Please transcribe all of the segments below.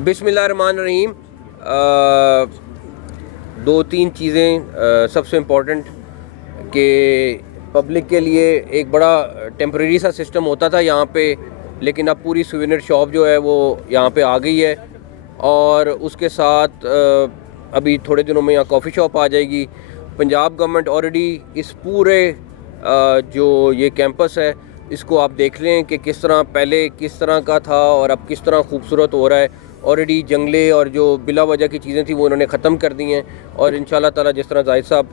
बिस्मिल्लाहिर्रहमानिर्रहीम। दो तीन चीज़ें सबसे इम्पोर्टेंट कि पब्लिक के लिए एक बड़ा टेम्परेरी सा सिस्टम होता था यहाँ पे, लेकिन अब पूरी सूवेनिर शॉप जो है वो यहाँ पे आ गई है। और उसके साथ अभी थोड़े दिनों में यहाँ कॉफ़ी शॉप आ जाएगी। पंजाब गवर्नमेंट ऑलरेडी इस पूरे जो ये कैंपस है इसको आप देख लें कि किस तरह पहले किस तरह का था और अब किस तरह खूबसूरत हो रहा है। ऑलरेडी जंगले और जो बिला वजह की चीज़ें थी वो उन्होंने ख़त्म कर दी हैं और इंशाल्लाह ताला जिस तरह जाहिद साहब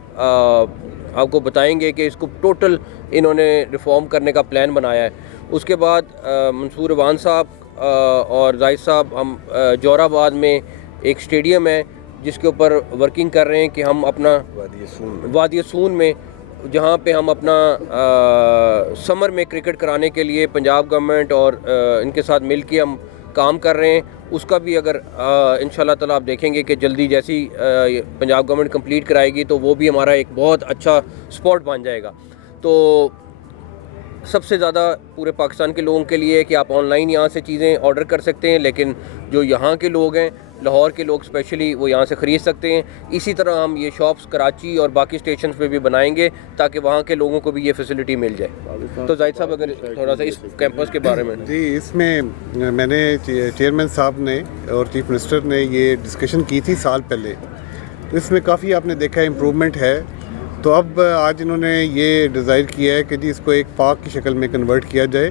आपको बताएंगे कि इसको टोटल इन्होंने रिफ़ॉर्म करने का प्लान बनाया है। उसके बाद मंसूर अवान साहब और जाहिद साहब हम जोराबाद में एक स्टेडियम है जिसके ऊपर वर्किंग कर रहे हैं कि हम अपना वादी सून में जहाँ पे हम अपना समर में क्रिकेट कराने के लिए पंजाब गवर्नमेंट और इनके साथ मिल के हम काम कर रहे हैं। उसका भी अगर इंशाल्लाह ताला आप देखेंगे कि जल्दी जैसी पंजाब गवर्नमेंट कंप्लीट कराएगी तो वो भी हमारा एक बहुत अच्छा स्पॉट बन जाएगा। तो सबसे ज़्यादा पूरे पाकिस्तान के लोगों के लिए है कि आप ऑनलाइन यहाँ से चीज़ें ऑर्डर कर सकते हैं, लेकिन जो यहाँ के लोग हैं लाहौर के लोग स्पेशली वो यहाँ से ख़रीद सकते हैं। इसी तरह हम ये शॉप्स कराची और बाकी स्टेशन पे भी बनाएंगे ताकि वहाँ के लोगों को भी ये फैसिलिटी मिल जाए। तो जाहिद साहब अगर थोड़ा सा इस कैंपस के बारे में। जी, इसमें मैंने चेयरमैन साहब ने और चीफ मिनिस्टर ने ये डिस्कशन की थी साल पहले, तो इसमें काफ़ी आपने देखा इम्प्रूवमेंट है। तो अब आज इन्होंने ये डिज़ायर किया है कि जी इसको एक पार्क की शक्ल में कन्वर्ट किया जाए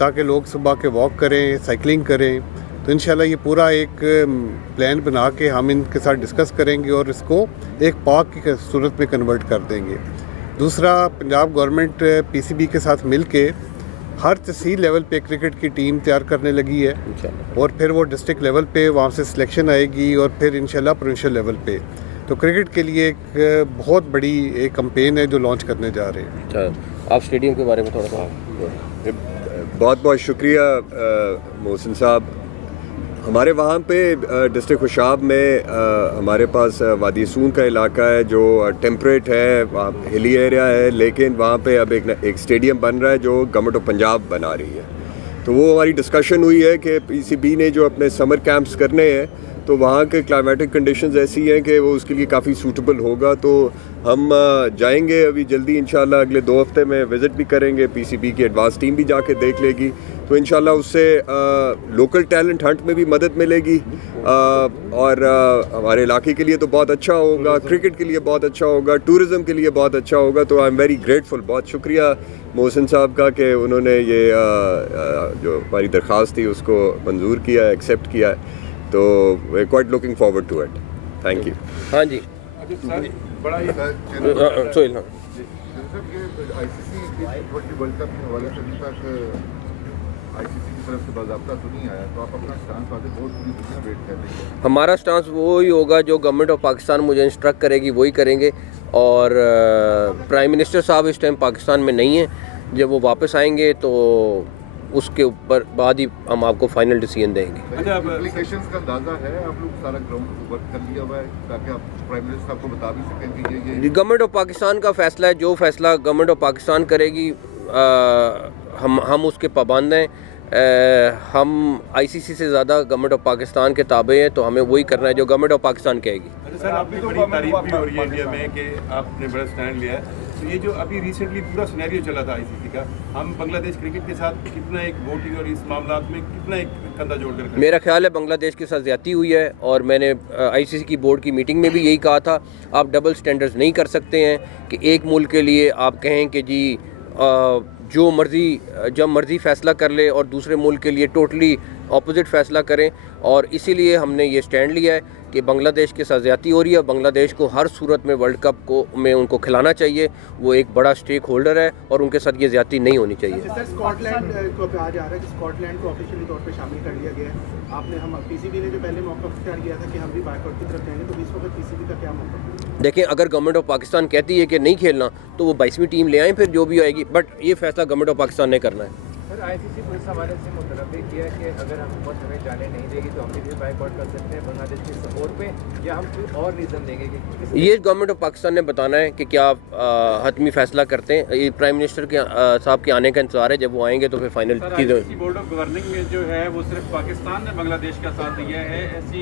ताकि लोग सुबह के वॉक करें, साइकिलिंग करें। तो इंशाल्लाह ये पूरा एक प्लान बना के हम इनके साथ डिस्कस करेंगे और इसको एक पार्क की सूरत में कन्वर्ट कर देंगे। दूसरा, पंजाब गवर्नमेंट पीसीबी के साथ मिल के हर तहसील लेवल पे क्रिकेट की टीम तैयार करने लगी है और फिर वो डिस्ट्रिक्ट लेवल पे वहाँ से सिलेक्शन आएगी और फिर इंशाल्लाह प्रोविंशियल लेवल पे। तो क्रिकेट के लिए एक बहुत बड़ी एक कैंपेन है जो लॉन्च करने जा रहे हैं। अच्छा, आप स्टेडियम के बारे में थोड़ा सा। बहुत बहुत शुक्रिया मोहसिन साहब। हमारे वहाँ पे डिस्ट्रिक्ट खुशाब में हमारे पास वादी सून का इलाका है जो टेम्परेट है, वहाँ हिली एरिया है, लेकिन वहाँ पे अब एक स्टेडियम बन रहा है जो गवर्नमेंट ऑफ पंजाब बना रही है। तो वो हमारी डिस्कशन हुई है कि पीसीबी ने जो अपने समर कैंप्स करने हैं तो वहाँ के क्लाइमेटिक कंडीशंस ऐसी हैं कि वो उसके लिए काफ़ी सूटेबल होगा। तो हम जाएंगे अभी जल्दी इंशाल्लाह, अगले 2 हफ्ते में विज़िट भी करेंगे। पीसीबी की एडवांस टीम भी जाके देख लेगी, तो इंशाल्लाह उससे लोकल टैलेंट हंट में भी मदद मिलेगी और हमारे इलाके के लिए तो बहुत अच्छा होगा, क्रिकेट के लिए बहुत अच्छा होगा, टूरिज़म के लिए बहुत अच्छा होगा। तो आई एम वेरी ग्रेटफुल, बहुत शुक्रिया मोहसिन साहब का कि उन्होंने ये जो हमारी दरख्वास्त थी उसको मंजूर किया, एक्सेप्ट किया। तो we quite looking forward to it. Thank you. हाँ जी, बड़ा ही सोहेल। हाँ, आईसीसी वर्ल्ड कप के हवाले से अभी तक आईसीसी की तरफ से बाज़ाब्ता तो नहीं आया, तो आप अपना स्टांस वादे बहुत पूरी दुनिया वेट कर रही है। हमारा स्टांस वो ही होगा जो गवर्नमेंट ऑफ पाकिस्तान मुझे इंस्ट्रक्ट करेगी वही करेंगे। और प्राइम मिनिस्टर साहब इस टाइम पाकिस्तान में नहीं है, जब वो वापस आएंगे तो उसके ऊपर बाद ही हम आपको फाइनल डिसीजन देंगे। अच्छा, एप्लीकेशंस का अंदाजा है? आप लोग सारा ग्राउंड वर्क कर लिया हुआ है ताकि आप प्राइम मिनिस्टर साहब को बता भी सकें कि ये गवर्नमेंट ऑफ पाकिस्तान का फ़ैसला है, जो फ़ैसला गवर्नमेंट ऑफ पाकिस्तान करेगी हम उसके पाबंद हैं। हम आईसीसी से ज़्यादा गवर्नमेंट ऑफ पाकिस्तान के ताबे हैं, तो हमें वही करना है जो गवर्नमेंट ऑफ पाकिस्तान कहेगी। अच्छा सर, आपकी बड़ी तारीफ भी हो रही है इंडिया में कि आपने बड़ा स्टैंड लिया है। तो ये जो अभी रिसेंटली पूरा सिनेरियो चला था आईसीसी का, हम बांग्लादेश क्रिकेट के साथ कितना एक वोटिंग और इस मामला में कितना एक कंधा जोड़कर, मेरा ख्याल है बांग्लादेश के साथ ज़्यादती हुई है और मैंने आईसीसी की बोर्ड की मीटिंग में भी यही कहा था। आप डबल स्टैंडर्ड्स नहीं कर सकते हैं कि एक मुल्क के लिए आप कहें कि जी जो मर्ज़ी जब मर्ज़ी फ़ैसला कर ले और दूसरे मुल्क के लिए टोटली ऑपोजिट फ़ैसला करें। और इसीलिए हमने ये स्टैंड लिया है कि बांग्लादेश के साथ ज़्यादती हो रही है। बांग्लादेश को हर सूरत में वर्ल्ड कप को में उनको खिलाना चाहिए, वो एक बड़ा स्टेक होल्डर है और उनके साथ ये ज़्यादती नहीं होनी चाहिए। सर, स्कॉटलैंड को कहा जा रहा है कि स्कॉटलैंड को ऑफिशियली तौर पे शामिल कर लिया गया है। हम पीसीबी ने जो पहले मौका इख्तियार किया था कि हम भी बायकॉट की तरफ जाएंगे, तो इस वक्त पीसीबी का क्या मौका? देखें, अगर गवर्नमेंट ऑफ पाकिस्तान कहती है कि नहीं खेलना तो वो 22वीं टीम ले आएँ, फिर जो भी आएगी। बट ये फैसला गवर्नमेंट ऑफ पाकिस्तान ने करना है। सर आईसीसी को इस हवाले से मुतलबी किया कि अगर हुकूमत हमें जाने नहीं देगी तो हम भी बाइकआउट कर सकते हैं बांग्लादेश के सपोर्ट पे, या हम कोई और रीज़न देंगे कि ये गवर्नमेंट ऑफ पाकिस्तान ने बताना है कि क्या हतमी फैसला करते हैं। ये प्राइम मिनिस्टर के साहब के आने का इंतजार है, जब वो आएंगे तो फिर फाइनल चीज़ें। बोर्ड ऑफ गवर्निंग में जो है वो सिर्फ पाकिस्तान ने बांग्लादेश का साथ दिया है, ऐसी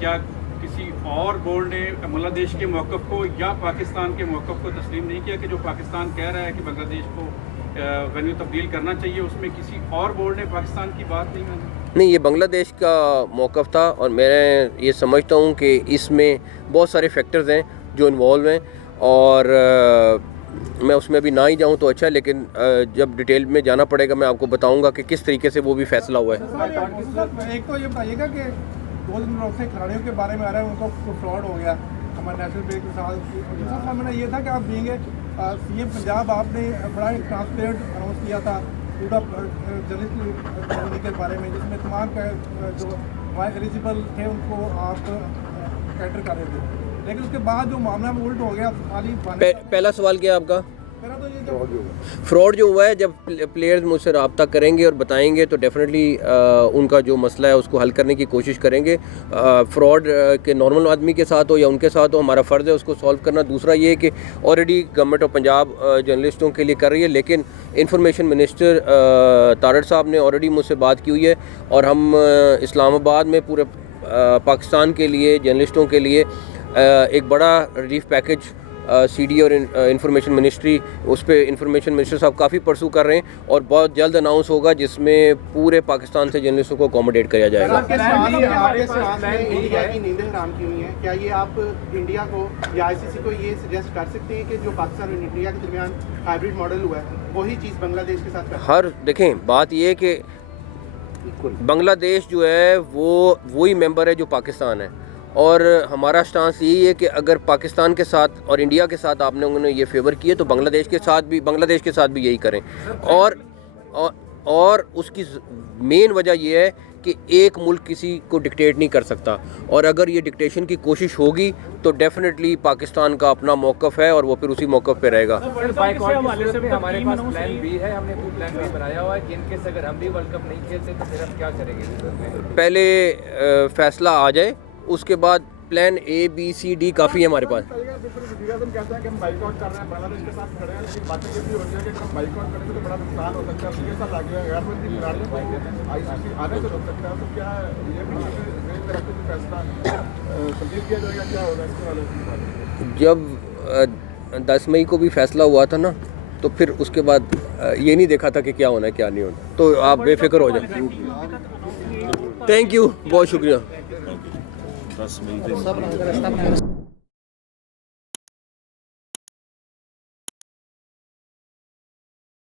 क्या किसी और बोर्ड ने बांग्लादेश के मौक़िफ़ को या पाकिस्तान के मौक़िफ़ को तस्लीम नहीं किया कि जो पाकिस्तान कह रहा है कि बांग्लादेश को वेन्यू तब्दील करना चाहिए, उसमें किसी और बोर्ड ने पाकिस्तान की बात नहीं मानी? नहीं, ये बांग्लादेश का मौक़िफ़ था और मैं ये समझता हूँ कि इसमें बहुत सारे फैक्टर्स हैं जो इन्वॉल्व हैं और मैं उसमें अभी ना ही जाऊँ तो अच्छा है, लेकिन जब डिटेल में जाना पड़ेगा मैं आपको बताऊँगा कि किस तरीके से वो भी फैसला हुआ है। एक तो ये बताइएगा कि 2 दिन से खिलाड़ियों के बारे में आ रहा है उनको फ्रॉड हो गया हमारे नेशनल बैंक के साथ। दूसरा मामला ये था कि आप देंगे सीएम पंजाब आपने बड़ा एक ट्रांसपेरेंट अनाउंस किया था पूरा जर्नलिस्ट कॉलोनी के बारे में, जिसमें तमाम जो हमारे एलिजिबल थे उनको आप कैटर कर रहे थे, लेकिन उसके बाद जो मामला में उल्ट हो गया खाली पहला सवाल क्या है आपका? मेरा तो ये फ्रॉड जो हुआ है, जब प्लेयर्स मुझसे रब्ता करेंगे और बताएंगे तो डेफिनेटली उनका जो मसला है उसको हल करने की कोशिश करेंगे। फ्रॉड के नॉर्मल आदमी के साथ हो या उनके साथ हो, हमारा फ़र्ज़ है उसको सॉल्व करना। दूसरा ये कि ऑलरेडी गवर्नमेंट ऑफ पंजाब जर्नलिस्टों के लिए कर रही है, लेकिन इंफॉर्मेशन मिनिस्टर तारड़ साहब ने ऑलरेडी मुझसे बात की हुई है और हम इस्लामाबाद में पूरे पाकिस्तान के लिए जर्नलिस्टों के लिए एक बड़ा रिलीफ पैकेज सीडी और इंफॉर्मेशन मिनिस्ट्री, उस पर इंफॉर्मेशन मिनिस्टर साहब काफ़ी परसू कर रहे हैं और बहुत जल्द अनाउंस होगा जिसमें पूरे पाकिस्तान से जर्नलिस्टों को अकोमोडेट किया जाएगा। इंडिया की नींदें हराम की हुई हैं, क्या ये आप इंडिया को या आईसीसी को ये सजेस्ट कर सकते हैं कि जो पाकिस्तान और इंडिया के दरमियान हाइब्रिड मॉडल हुआ है वही चीज़ बांग्लादेश के साथ हर देखें, बात ये है कि बांग्लादेश जो है वो वही मेंबर है जो पाकिस्तान है और हमारा स्टांस यही है कि अगर पाकिस्तान के साथ और इंडिया के साथ आपने उन्होंने ये फेवर किए तो बांग्लादेश के साथ भी यही करें। और उसकी मेन वजह यह है कि एक मुल्क किसी को डिक्टेट नहीं कर सकता और अगर ये डिक्टेशन की कोशिश होगी तो डेफिनेटली पाकिस्तान का अपना मौक़िफ़ है और वो फिर उसी मौक़िफ़ पे रहेगा। हमारे पास प्लान बी है, हमने कोई प्लान बी बनाया हुआ है जिनके से अगर हम भी वर्ल्ड कप नहीं खेलते तो फिर हम क्या करेंगे? पहले फैसला आ जाए, उसके बाद plan A B C D काफ़ी है हमारे पास। कहते हैं कि हम बाइकआउट कर रहे हैं, बांग्लादेश के साथ खड़े हैं, लेकिन बातें ये भी हो रही है कि हम बाइकआउट करेंगे तो बड़ा नुकसान हो सकता है, ये सब लागे गैरमंत्री खिलाड़ियों को आईसीसी आने से रोक सकता है, तो क्या ये भी मेरी तरफ से फैसला तब्दील किया जाएगा, क्या होगा इसके वाले में? जब 10 मई को भी फैसला हुआ था ना, तो फिर उसके बाद ये नहीं देखा था कि क्या होना है क्या नहीं होना, तो आप बेफिक्र हो जाए। थैंक यू, बहुत शुक्रिया।